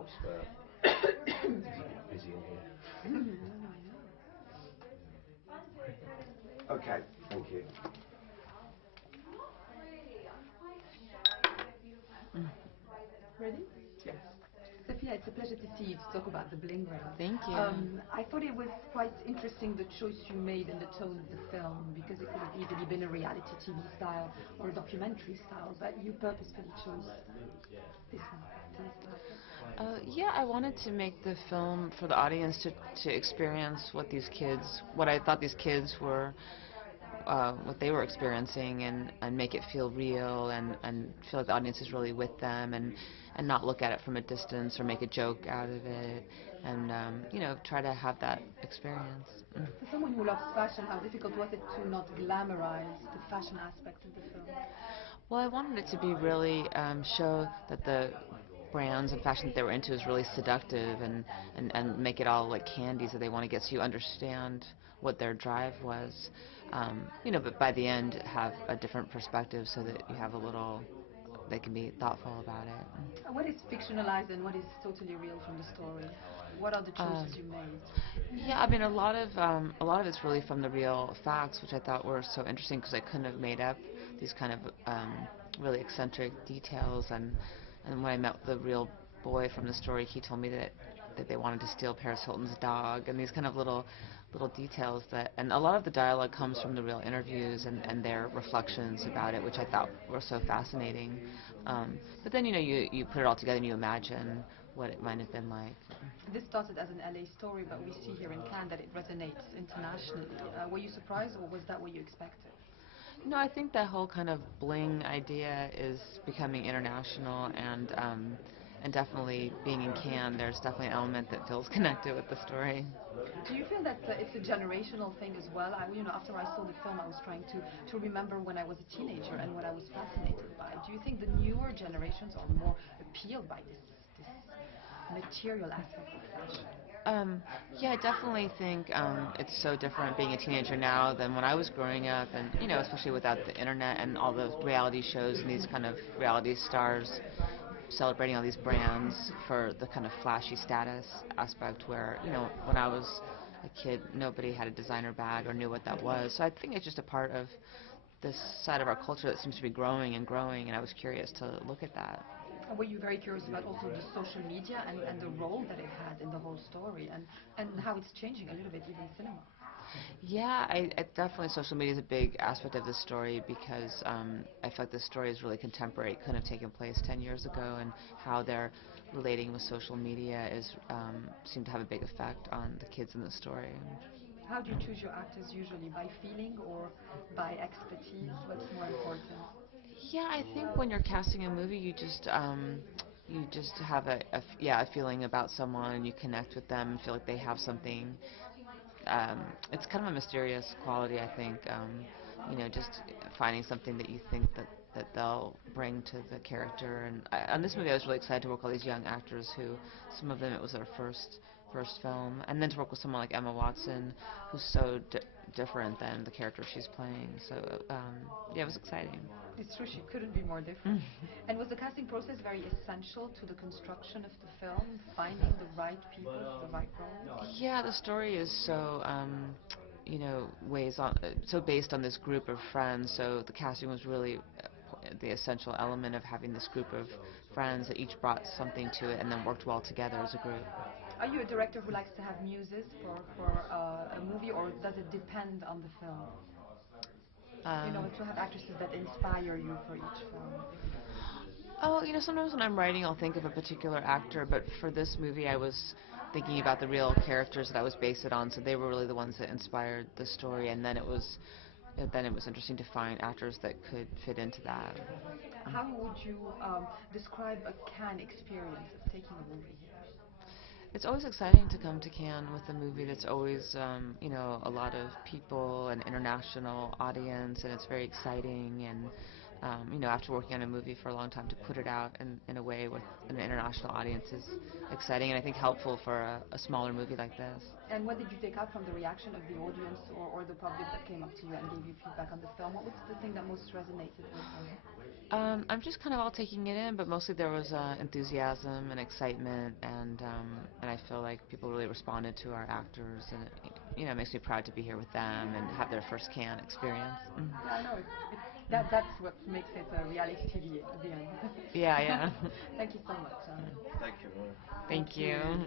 helps that busy in here. Okay, thank you. Ready? Yes. Sophia, it's a pleasure to see you to talk about the Bling Ring. Thank you. I thought it was quite interesting the choice you made in the tone of the film, because it could have easily been a reality TV style or a documentary style, but you purposefully chose this one. Tell us about it. Yeah, I wanted to make the film for the audience to experience what I thought these kids were, what they were experiencing, and make it feel real, and feel like the audience is really with them, and not look at it from a distance or make a joke out of it, and try to have that experience. For someone who loves fashion, how difficult was it to not glamorize the fashion aspect of the film? Well, I wanted it to be really show that the brands and fashion that they were into is really seductive, and make it all like candies that they want to get, so you understand what their drive was. But by the end have a different perspective, so that you have they can be thoughtful about it. What is fictionalized and what is totally real from the story? What are the choices you made? Yeah, I mean, a lot of it's really from the real facts, which I thought were so interesting, because I couldn't have made up these kind of really eccentric details. And when I met the real boy from the story, he told me that they wanted to steal Paris Hilton's dog, and these kind of little details and a lot of the dialogue comes from the real interviews and their reflections about it, which I thought were so fascinating. But then you put it all together and you imagine what it might have been like. This started as an LA story, but we see here in Cannes that it resonates internationally. Were you surprised, or was that what you expected? No, I think that whole kind of bling idea is becoming international, and definitely being in Cannes, there's definitely an element that feels connected with the story. Do you feel that it's a generational thing as well? After I saw the film, I was trying to remember when I was a teenager and what I was fascinated by. Do you think the newer generations are more appealed by this material aspect of fashion? Yeah, I definitely think it's so different being a teenager now than when I was growing up, and especially without the internet and all the reality shows and these kind of reality stars celebrating all these brands for the kind of flashy status aspect, where when I was a kid, nobody had a designer bag or knew what that was. So I think it's just a part of this side of our culture that seems to be growing and growing, and I was curious to look at that. Were you very curious about also the social media and the role that it had in the whole story, and how it's changing a little bit, even cinema? Yeah, I definitely, social media is a big aspect of this story, because I feel like this story is really contemporary. It couldn't have taken place 10 years ago, and how they're relating with social media seemed to have a big effect on the kids in the story. How do you choose your actors usually? By feeling or by expertise? What's more important? Yeah, I think when you're casting a movie, you just have a feeling about someone, and you connect with them and feel like they have something. It's kind of a mysterious quality, I think. Just finding something that you think that they'll bring to the character. And on this movie, I was really excited to work with all these young actors who, some of them, it was their first film, and then to work with someone like Emma Watson, who's so different than the character she's playing. So yeah, it was exciting. It's true, she couldn't be more different. And was the casting process very essential to the construction of the film, finding the right people for the right role? Yeah, the story is so so based on this group of friends. So the casting was really the essential element of having this group of friends that each brought something to it and then worked well together as a group. Are you a director who likes to have muses for a movie, or does it depend on the film? To have actresses that inspire you for each film. Oh, sometimes when I'm writing, I'll think of a particular actor, but for this movie, I was thinking about the real characters that I was based it on, so they were really the ones that inspired the story, and then it was interesting to find actors that could fit into that. How would you describe a Cannes experience of taking a movie here? It's always exciting to come to Cannes with a movie that's always, a lot of people, an international audience, and it's very exciting. And, after working on a movie for a long time, to put it out in a way with an international audience is exciting, and I think helpful for a smaller movie like this. And what did you take out from the reaction of the audience or the public that came up to you and gave you feedback on the film? What was the thing that most resonated with them? I'm just kind of all taking it in, but mostly there was enthusiasm and excitement, and I feel like people really responded to our actors, and it makes me proud to be here with them and have their first Cannes experience. Yeah, I know. That's what makes it a reality TV at the end. Yeah, yeah. Thank you so much. Thank you. Thank you.